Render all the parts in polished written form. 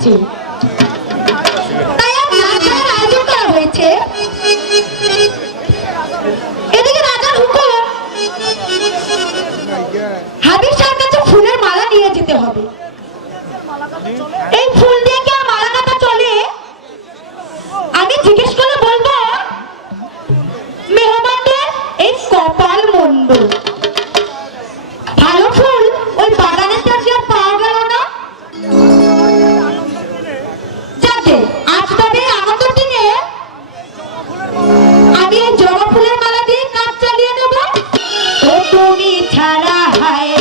এসেছে, তাই আর নাচের আয়োজন করা হয়েছে। এদিকে রাজার হুকুম, হাবিব সাহের কাছে ফুলের মালা নিয়ে যেতে হবে। এই ফুল দিয়ে কি আর মালা কাটা চলে? আমি জিজ্ঞেস করে বলবো মেহমানদের এই কপাল মন্দ, ভালো ফুল ওই বাগানের কাছে আর পাওয়া গেল না। যাতে আজ তবে আনন্দের দিনে আমি এই জবা ফুলের মালা দিয়ে কাজ চালিয়ে নেব। ও তুমি ছাড়া হায়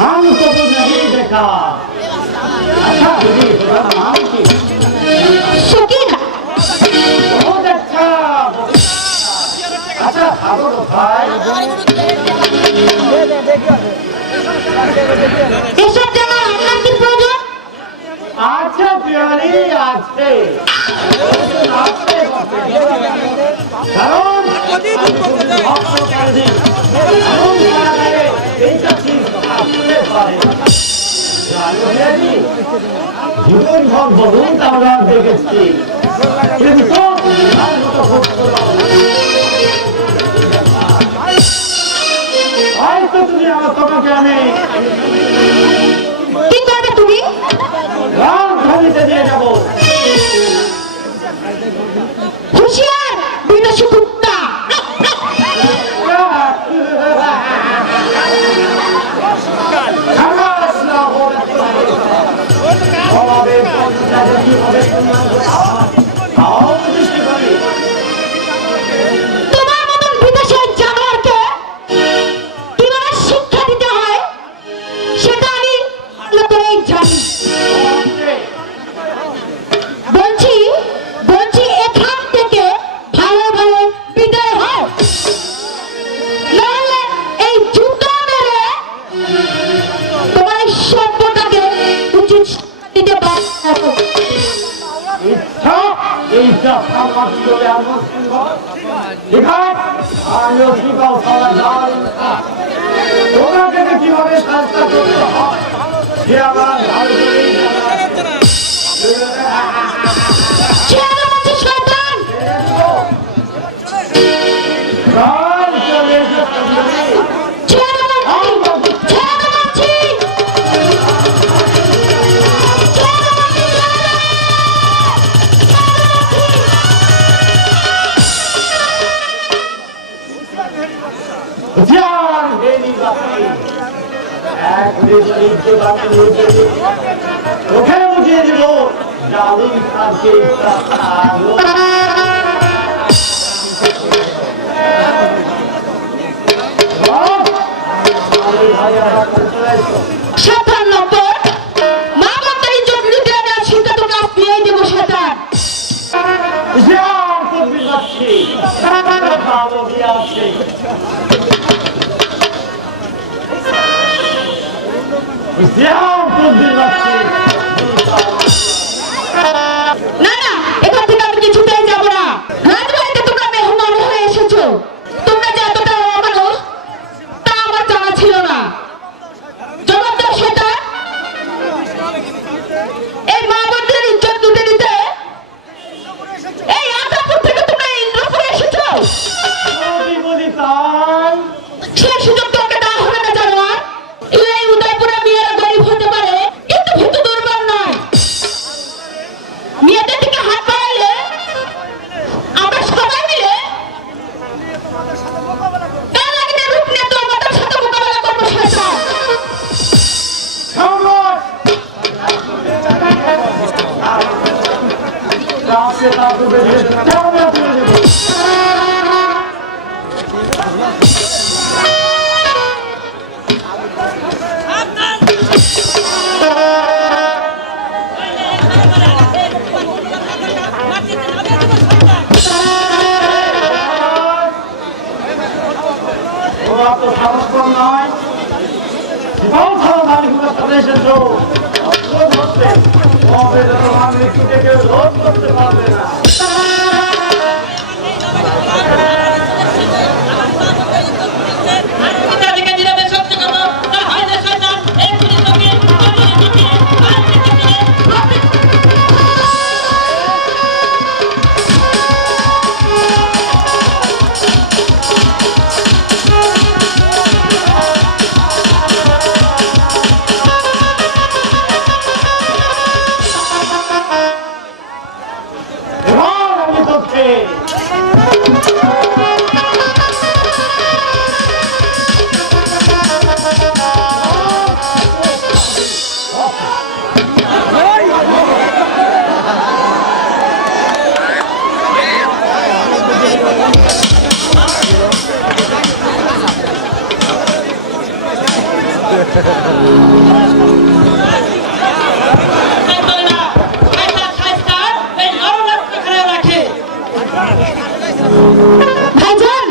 हम तो नहीं देखा। अच्छा दीदी तुम्हारा नाम की? सुकीना। बहुत अच्छा। अच्छा खाओ तो भाई। এসব জায়গায় আপনার কি প্রয়োজন? अच्छा प्यारी आछे। কারণ আপনি করে দিন। हम करा गए এই চীজ আপনি পারে। জীবন ভর বহু আমরা দেখেছি কিন্তু হয়তো তুমি আমার তোমাকে আমি কি করবে তুমি? রাজধানীতে দিয়ে যাবো। হুঁশিয়ার বিনাশী কুত্তা। সম্মতি করে আমিও শিখাও সবাই তোমাকে কিভাবে শাস্তা করতে হয় সে আমার ভালো করেই জানা। ওকে বুঝিয়ে দিল জালিম খানকে সাতান নম্বর মা বাবার ইজ্জত লুটে নেওয়ার চিন্তা তোকে দিয়েই দেবো সাতান। না না এখান থেকে আমি কিছুতেই যাবো না। রাজবাড়িতে তোমরা মেহমান হয়ে এসেছো, তোমরা যে এতটা অমানুষ তা আমার জানা ছিল না। জবাব দাও সেটা। এই মা বোনদের ইজ্জত লুটে নিতে এই আতাপুর থেকে তোমরা ইন্দ্রপুরে এসেছো। সে সুযোগ তোকে দেওয়া হবে না জানো। এই উদয়পুরে মেয়েরা গরিব হতে পারে কিন্তু ভীতু দুর্বল নয়। মেয়েদের দিকে হাত বাড়ালে আমরা সবাই মিলে কালাগিনের রূপ নিয়ে তোমাদের সাথে মোকাবেলা করবো সেটা। ওরা তো সাহস কম নয়, জীবন ছাড়া ভারী ঘুরে চলে এসেছো। মৃত্যুকে কেউ রোধ করতে পারবে না। ভাইজান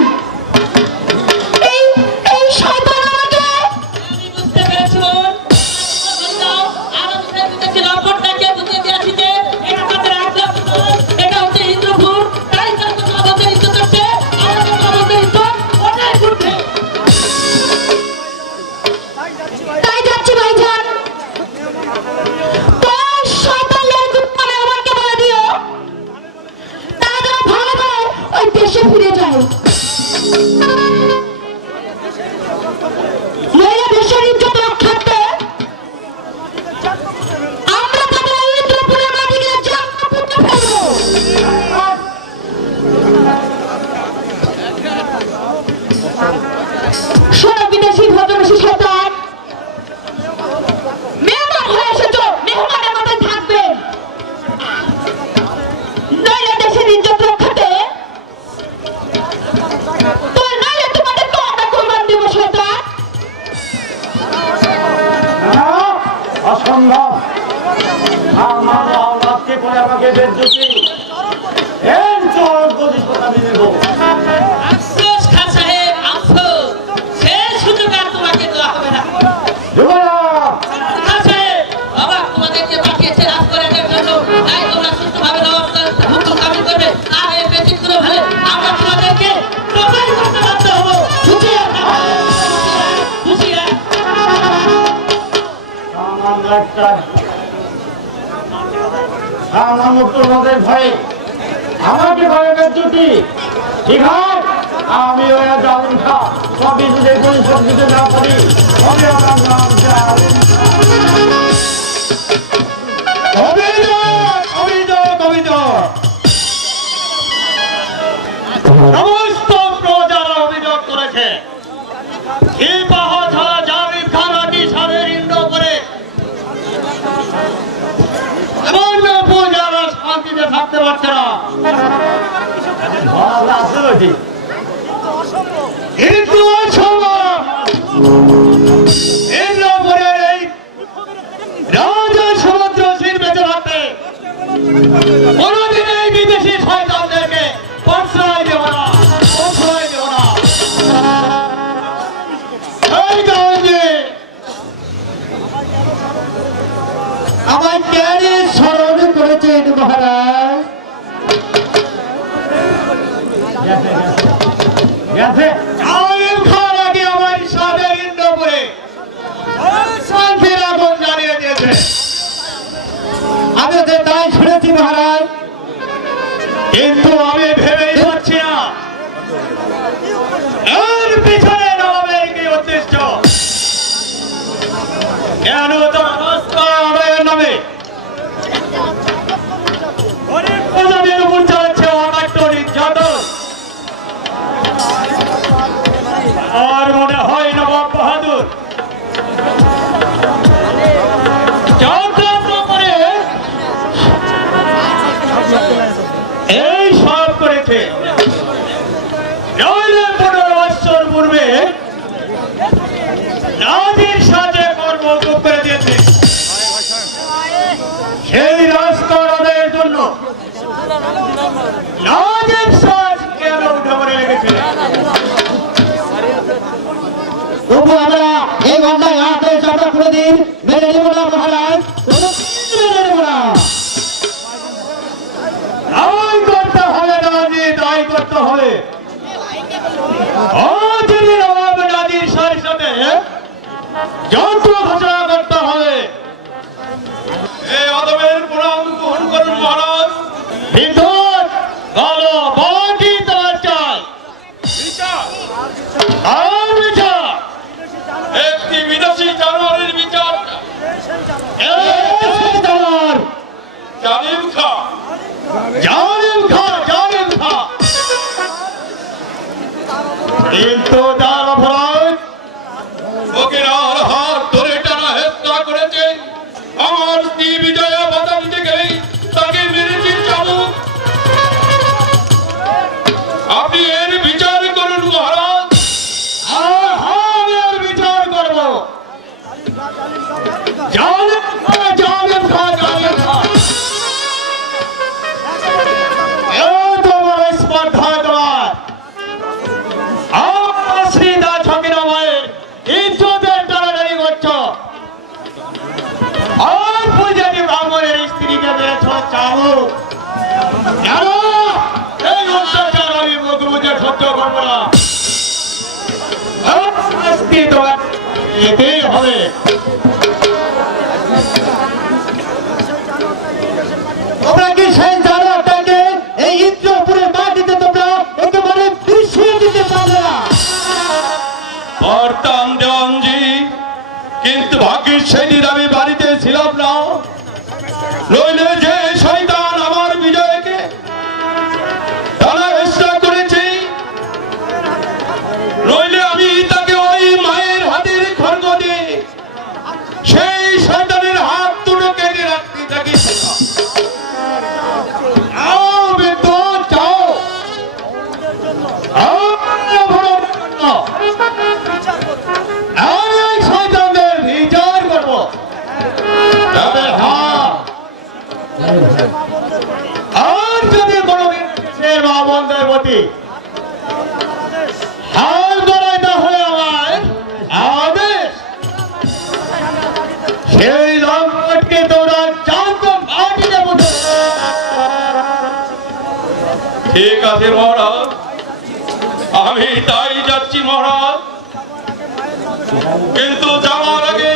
এই শয়তান আমাকে বুঝতে পেরেছো? আর বুঝতে লম্বরটাকে বুঝিয়ে দিয়েছি যে এটা তাদের একদম এটা হচ্ছে ইন্দ্রপুর, তাই তাদের আমাদের ইজ্জত করছে, আমাদের ইজ্জত অনেক উঠে। তাই যাচ্ছি ভাইজান। তো শয়তান লেগুত্তানে আমাকে বলে দিও তারা যেন ভালোভাবে ওই দেশে ফিরে যায়। নইলে দেশের ইজ্জত রক্ষার্থে আমরা তাদের এই ইন্দ্রপুরের মাটি নিয়ে জান্নাত পুঁতে ফেলবো। শোনো বিদেশি ভদ্রবেশী শয়তান, মেহমান হয়ে এসেছো, মেহমানের মতোই থাকবেন। নইলে দেশের ইজ্জত রক্ষাতে তো নইলে তোমাদেরকে আমরা কোরবান দেবো শয়তান। অসম্ভব। আমার আওলাদকে করে আমাকে বেজ্জতি এর চরম প্রতিষ্ঠা আমি দেব। আফসোস খান সাহেব, আফসোস। সেই সুযোগ আর তোমাকে দেওয়া হবে না। খান সাহেব, বাবা তোমাদেরকে পাঠিয়েছে রাজ করার জন্য, তাই তোমরা সুস্থভাবে হুকুম কামিল করবে। মুক্ত নদের ভয়ে আমাকে ভয়কার জুটি ঠিক হয় আমি ওই জালিম খা সবই যদি পরিষদ দিতে না পারি তবে আমার নাম জালিম সমস্ত প্রজারা অভিযোগ করেছে এই পাহাড় ছাড়া জামিন খানাটি সাদের ইন্দ্র করে এমন প্রজারা শান্তিতে থাকতে পারছে না কিন্তু ইন্দ্রপুরের এই রাজা সমুদ্র সিং বেঁচে থাকতে কোনদিন এই বিদেশি শয়তানদেরকে প্রশ্রয় দেব না প্রশ্রয় দেব না এই গান্ধী আমার জ্ঞানে স্মরণ করেছেন মহারাজ জালিম খান আগে আমার সাদের ইন্দ্রপুরে শান্তির আগুন জ্বালিয়ে দিয়েছে আমি তো তাই শুনেছি মহারাজ কিন্তু আমি ভেবেই পাচ্ছি না এর পিছনে নবাবের কি উদ্দেশ্য কেন তার রাস্তা আদায়ের নামে প্রজাদের উপর চালাচ্ছে অকাট্য নির্যাতন আর মনে হয় নবাব বাহাদুর চক্রান্ত করে এই সব করেছে নইলে 15 বছর পূর্বে নাজির সাথে কর্ম করে দিয়েছে সেই রাস্তা আদায়ের জন্য নাজির সাথ কেন উঠে পড়ে লেগেছে তবু আমরা এই ঘটনায় আদেশ আমরা কোনোদিন মেনে নেব না মহারাজ মেনে নেব না আইন করতে হবে নাজির আইন করতে হবে যদি নবাব নাজির শাহের সাথে যন্ত্র ঘোষণা করতে হবে এই অদমের প্রণাম গ্রহণ করুন মহারাজ বিদ্যুৎ বলো বলাটি তোমার চাই আর বিচার একটি বিদেশি জানোয়ারের বিচার জালিম খা জালিম খা জালিম খা কিন্তু তার অপরাধ ফকিরার হাত ধরে টানা হেত্তা করেছে আমার স্ত্রী বিজয়া বাদাম থেকেই তাকে মেরেছি চাবুক আপনি এর বিচার করুন মহারাজ আমি এর বিচার করব জালিম খা জালিম খা জালিম খা এত বড় স্পর্ধা তোমার আমার শ্রীদা ছকিনা মায়ের ইজ্জতের টানাটানি করছো আর পূজারি ব্রাহ্মণের স্ত্রীকে মেরেছ চাবুক জানো এই অত্যাচার আমি মুখ বুঝে সহ্য করবো না শাস্তি তোমার এতেই হবে তোমরা কি সেই জানোয়ারটাকে এই ইন্দ্রপুরের মাটিতে তোমরা একেবারে মিশিয়ে দিতে পারবে না পারতাম দেওয়ানজি কিন্তু ভাগ্যের সেদিন আমি বাড়িতে ছিলাম না নইলে যে শয়তান আমার বিজয়কে তারা চেষ্টা করেছে নইলে আমি তাকে ওই মায়ের হাতের খড়গ দিয়ে সেই শয়তানের হাত দুটো কেটে রাখতে থাকিয়েছিলাম বিদ্যুৎ চাও আমি এই শয়তানদের বিচার করব তবে আর যদি কোনো সে মা বন্ধের প্রতি হাল ধরাইতে হলে আমার আদেশ সেই লঙ্কটকে তোরা জানত মাটিতে বসে ঠিক আছে মহারাজ আমি তাই যাচ্ছি মহারাজ কিন্তু যাওয়ার আগে